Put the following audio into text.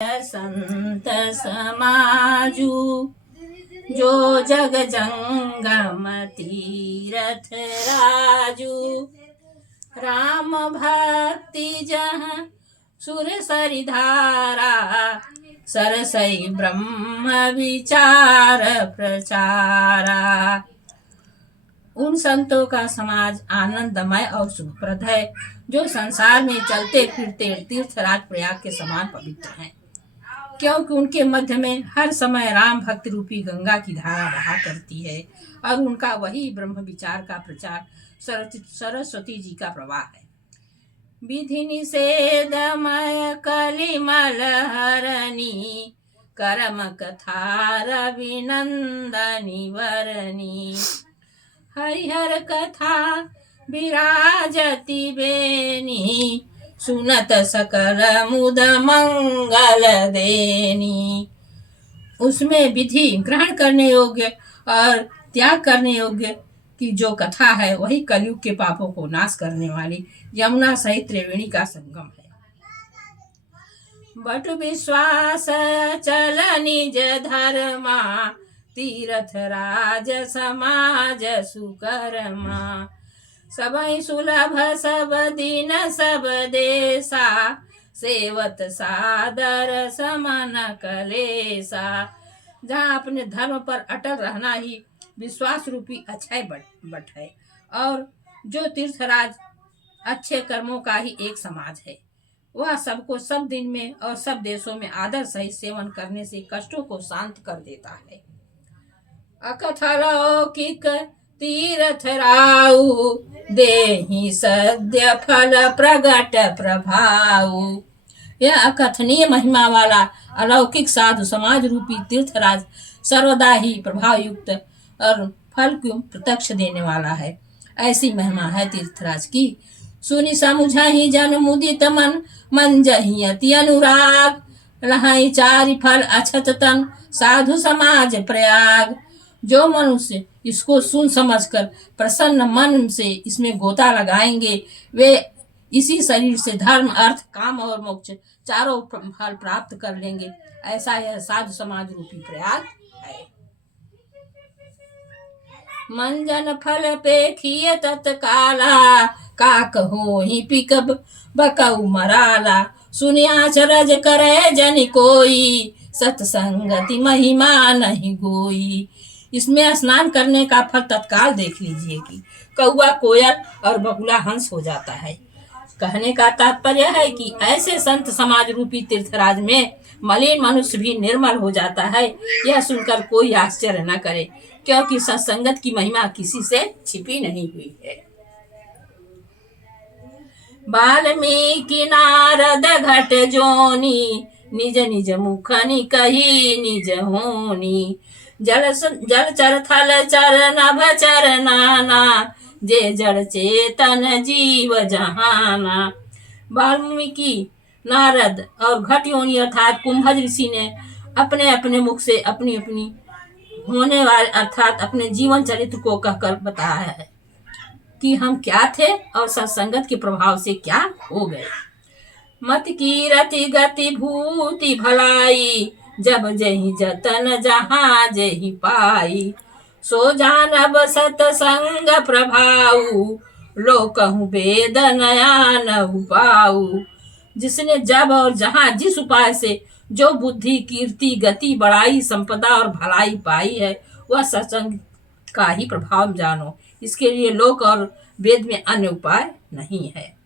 संत समाजू जो जग जंगम तीरथ राजू। राम भक्ति जहाँ सुर सरि धारा सरसई ब्रह्म विचार प्रचारा। उन संतों का समाज आनंदमय और सुखप्रद है जो संसार में चलते फिरते तीर्थराज प्रयाग के समान पवित्र हैं, क्योंकि उनके मध्य में हर समय राम भक्ति रूपी गंगा की धारा बहा करती है और उनका वही ब्रह्म विचार का प्रचार सरस्वती जी का प्रवाह है। विधि निषेधमय कलिमल हरणी करम कथा रविनंदनी वरणी। हरिहर कथा विराजति बेनी सुनत सकल मुद मंगल देनी। उसमें विधि ग्रहण करने योग्य और त्याग करने योग्य की जो कथा है वही कलयुग के पापों को नाश करने वाली यमुना सहित त्रिवेणी का संगम है। बट विश्वास चल निज धर्मा तीर्थ राज समाज सुकर्मा। सबई सुलभ सब दिन सब देशा सेवत सादर समन कलेसा। जहाँ अपने धर्म पर अटल रहना ही विश्वास रूपी अक्षय बट है और जो तीर्थराज अच्छे कर्मों का ही एक समाज है, वह सबको सब दिन में और सब देशों में आदर सहित सेवन करने से कष्टों को शांत कर देता है। अकथलौकिक तीर्थ राउ देहि सद्य फल प्रगट प्रभाऊ। यह अकथनीय महिमा वाला अलौकिक साधु समाज रूपी तीर्थराज सर्वदा ही प्रभाव युक्त और फल को प्रत्यक्ष देने वाला है। ऐसी महिमा है तीर्थराज की। सुनि समुझहि जन मुदित मन मंजहि अति अनुराग। लहाई चारि फल अछत तन साधु समाज प्रयाग। जो मनुष्य इसको सुन समझकर प्रसन्न मन से इसमें गोता लगाएंगे वे इसी शरीर से धर्म अर्थ काम और मोक्ष चारों फल प्राप्त कर लेंगे। ऐसा यह साधु समाज रूपी प्रयाग है। मंजन फल पेखिए तत्काला काक हो ही पिक बकऊ मराला। सुनिया चरज करे जन कोई सत्संगति महिमा नहीं गोई। इसमें स्नान करने का फल तत्काल देख लीजिए कि कौआ कोयल और बगुला हंस हो जाता है। कहने का तात्पर्य है कि ऐसे संत समाज रूपी तीर्थराज में मलिन मनुष्य भी निर्मल हो जाता है। यह सुनकर कोई आश्चर्य न करे, क्योंकि सत्संगत की महिमा किसी से छिपी नहीं हुई है। वाल्मीकि नारद घट जोनी निज निज मुखनि कही निज होनी। जल चर थल चर नभ चर नाना जे जड़ चेतन जीव जहाना। वाल्मीकि नारद और घट योनि अर्थात कुंभज ऋषि ने अपने अपने मुख से अपनी अपनी होने वाले अर्थात अपने जीवन चरित्र को कहकर बताया है कि हम क्या थे और सत्संगत के प्रभाव से क्या हो गए। मत की रति गति भूति भलाई जब जही जतन जहाँ जही पाई। सो जानब सतसंग प्रभाऊ लोकहु वेद नया न पाऊ। जिसने जब और जहाँ जिस उपाय से जो बुद्धि कीर्ति गति बड़ाई संपदा और भलाई पाई है वह सत्संग का ही प्रभाव जानो। इसके लिए लोक और वेद में अन्य उपाय नहीं है।